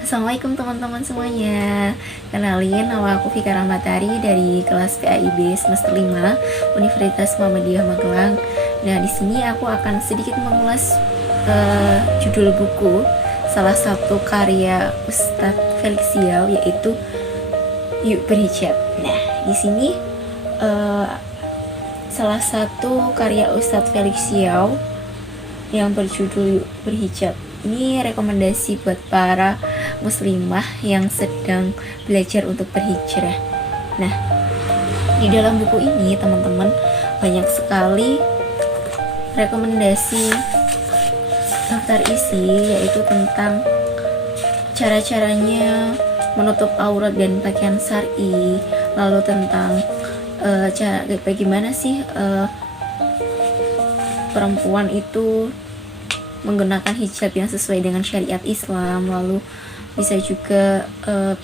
Assalamualaikum teman-teman semuanya. Kenalin, nama aku Vika Rahmatari dari kelas PAIB semester 5 Universitas Muhammadiyah Magelang. Nah, di sini aku akan sedikit mengulas judul buku salah satu karya Ustadz Felix Xiao, yaitu Yuk Berhijab. Nah, di sini salah satu karya Ustadz Felix Xiao yang berjudul Yuk Berhijab ini rekomendasi buat para muslimah yang sedang belajar untuk berhijrah. Nah, di dalam buku ini teman-teman banyak sekali rekomendasi daftar isi, yaitu tentang cara-caranya menutup aurat dan pakaian syar'i, lalu tentang bagaimana sih perempuan itu menggunakan hijab yang sesuai dengan syariat Islam, lalu bisa juga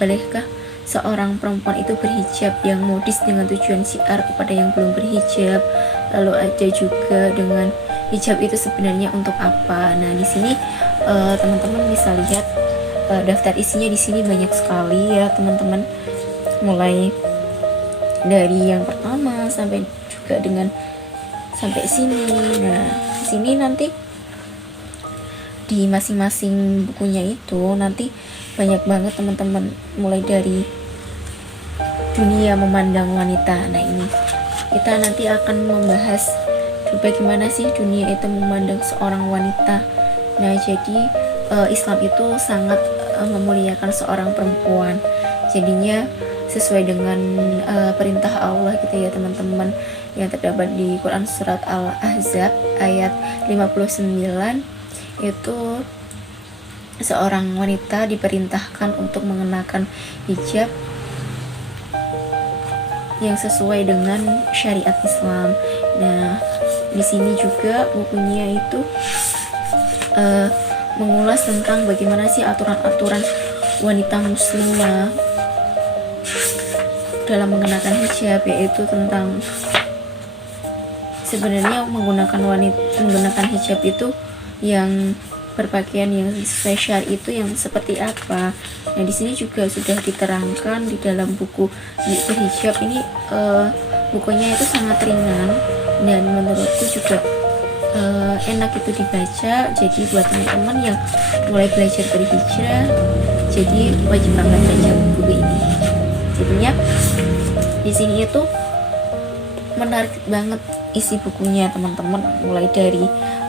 bolehkah seorang perempuan itu berhijab yang modis dengan tujuan syiar kepada yang belum berhijab, lalu ada juga dengan hijab itu sebenarnya untuk apa. Nah, di sini teman-teman bisa lihat daftar isinya di sini banyak sekali ya teman-teman, mulai dari yang pertama sampai juga dengan sampai sini. Nah, di sini nanti di masing-masing bukunya itu nanti banyak banget teman-teman, mulai dari dunia memandang wanita. Nah, ini kita nanti akan membahas bagaimana sih dunia itu memandang seorang wanita. Nah, jadi Islam itu sangat memuliakan seorang perempuan, jadinya sesuai dengan perintah Allah gitu ya teman-teman, yang terdapat di Quran surat Al-Ahzab ayat 59, itu seorang wanita diperintahkan untuk mengenakan hijab yang sesuai dengan syariat Islam. Nah, di sini juga bukunya itu mengulas tentang bagaimana sih aturan-aturan wanita muslimah dalam mengenakan hijab, yaitu tentang sebenarnya menggunakan hijab itu yang berpakaian yang sesuai syari itu yang seperti apa. Nah, di sini juga sudah diterangkan di dalam buku Yuk Berhijab ini. Bukunya itu sangat ringan dan menurutku juga enak itu dibaca. Jadi buat teman-teman yang mulai belajar berhijrah, jadi wajib banget baca buku ini. Jadinya di sini itu menarik banget isi bukunya teman-teman, mulai dari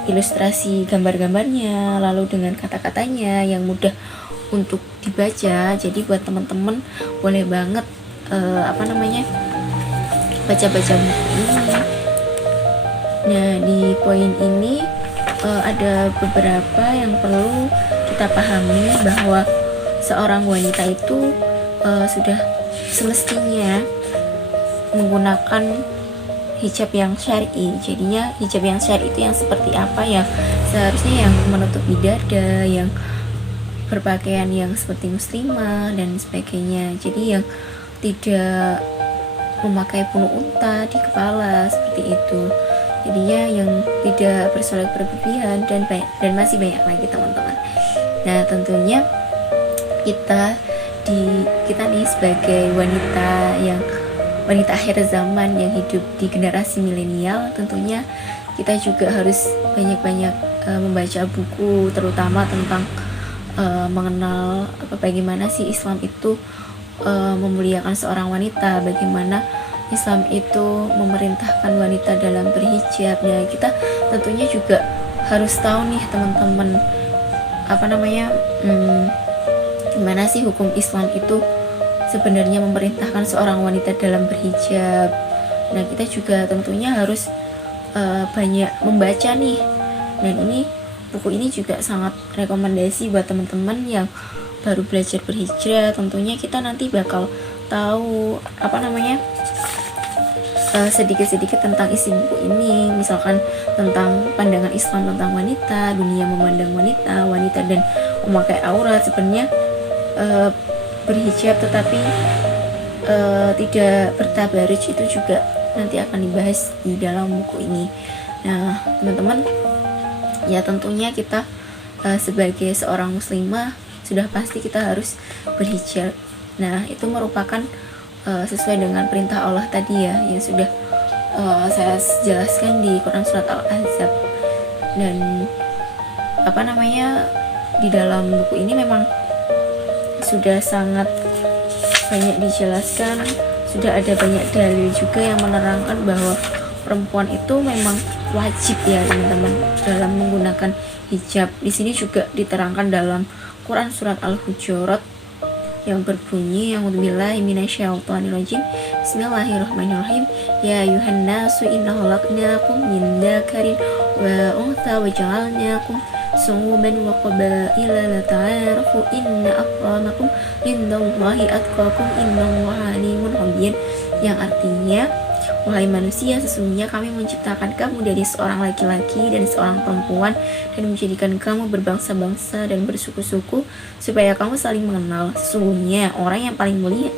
ilustrasi gambar-gambarnya, lalu dengan kata-katanya yang mudah untuk dibaca. Jadi buat teman-teman boleh banget baca-baca buku ini. Nah, di poin ini ada beberapa yang perlu kita pahami, bahwa seorang wanita itu sudah semestinya menggunakan hijab yang syar'i. Jadinya hijab yang syar'i itu yang seperti apa, yang seharusnya yang menutupi dada, yang berpakaian yang seperti muslimah dan sebagainya. Jadi yang tidak memakai bulu unta di kepala seperti itu. Jadinya yang tidak bersolek berlebihan dan masih banyak lagi teman-teman. Nah, tentunya kita nih sebagai wanita akhir zaman yang hidup di generasi milenial, tentunya kita juga harus banyak-banyak membaca buku, terutama tentang mengenal bagaimana sih Islam itu memuliakan seorang wanita, bagaimana Islam itu memerintahkan wanita dalam berhijab. Nah, kita tentunya juga harus tahu nih teman-teman, gimana sih hukum Islam itu sebenarnya memerintahkan seorang wanita dalam berhijab. Nah, kita juga tentunya harus banyak membaca nih. Dan ini buku ini juga sangat rekomendasi buat teman-teman yang baru belajar berhijrah. Tentunya kita nanti bakal tahu sedikit-sedikit tentang isi buku ini, misalkan tentang pandangan Islam tentang wanita, dunia memandang wanita dan memakai aurat. Sebenarnya berhijab tetapi tidak bertabaruj itu juga nanti akan dibahas di dalam buku ini. Nah, teman-teman, ya tentunya kita sebagai seorang muslimah sudah pasti kita harus berhijab. Nah, itu merupakan sesuai dengan perintah Allah tadi ya, yang sudah saya jelaskan di Quran surat Al-Ahzab. Dan di dalam buku ini memang sudah sangat banyak dijelaskan, sudah ada banyak dalil juga yang menerangkan bahwa perempuan itu memang wajib ya teman-teman dalam menggunakan hijab. Di sini juga diterangkan dalam Quran surat Al-Hujurat yang berbunyi, a'udzubillahi minasyaitonirrajim, bismillahirrahmanirrahim, ya ayuhan nasu inna khalaqnakum min dzakarin wa untha wa ja'alnakum syu'uban wa qabaila lita'arafu inna akramakum indallahi atqakum innallaha alimun khabir, yang artinya, wahai manusia, sesungguhnya kami menciptakan kamu dari seorang laki-laki dan seorang perempuan dan menjadikan kamu berbangsa-bangsa dan bersuku-suku supaya kamu saling mengenal. Sesungguhnya orang yang paling mulia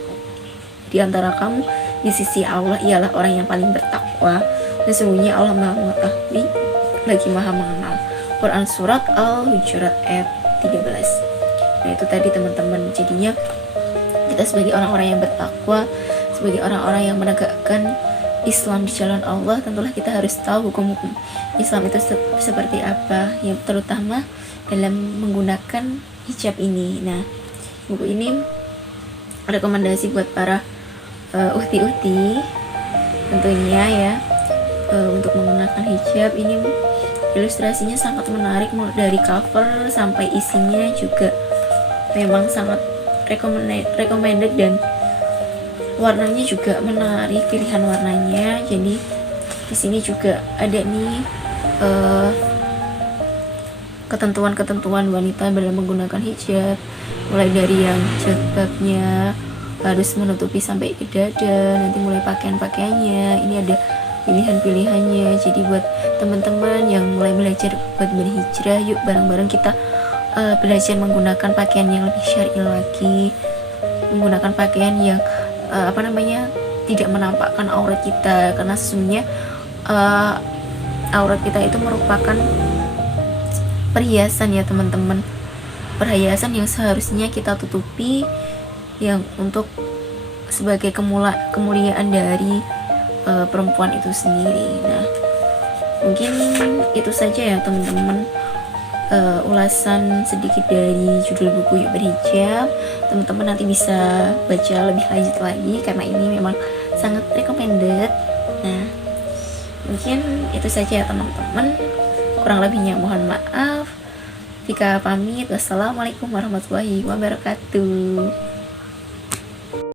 di antara kamu di sisi Allah ialah orang yang paling bertakwa. Sesungguhnya Allah Maha Mengetahui lagi Maha Mengenal. Quran surat Al-Hujurat ayat 13. Nah, itu tadi teman-teman. Jadinya kita sebagai orang-orang yang bertakwa, sebagai orang-orang yang menegakkan Islam di jalan Allah, tentulah kita harus tahu hukum-hukum Islam itu seperti apa, yang terutama dalam menggunakan hijab ini. Nah, buku ini rekomendasi buat para uhti-uhti tentunya ya, untuk menggunakan hijab. Ini ilustrasinya sangat menarik, mulai dari cover sampai isinya juga memang sangat recommended, dan warnanya juga menarik, pilihan warnanya. Jadi di sini juga ada nih ketentuan-ketentuan wanita dalam menggunakan hijab, mulai dari yang jilbabnya harus menutupi sampai ke dada, nanti mulai pakaian-pakaiannya, ini ada pilihan-pilihannya. Jadi buat teman-teman yang mulai belajar buat berhijrah, yuk bareng-bareng kita belajar menggunakan pakaian yang lebih syar'i lagi, menggunakan pakaian yang tidak menampakkan aurat kita, karena sesungguhnya aurat kita itu merupakan perhiasan ya teman-teman, perhiasan yang seharusnya kita tutupi, yang untuk sebagai kemuliaan dari perempuan itu sendiri. Nah, mungkin itu saja ya teman-teman, ulasan sedikit dari judul buku Yuk Berhijab. Teman-teman nanti bisa baca lebih lanjut lagi karena ini memang sangat recommended. Nah, mungkin itu saja ya teman-teman, kurang lebihnya mohon maaf. Fika pamit, wassalamualaikum warahmatullahi wabarakatuh.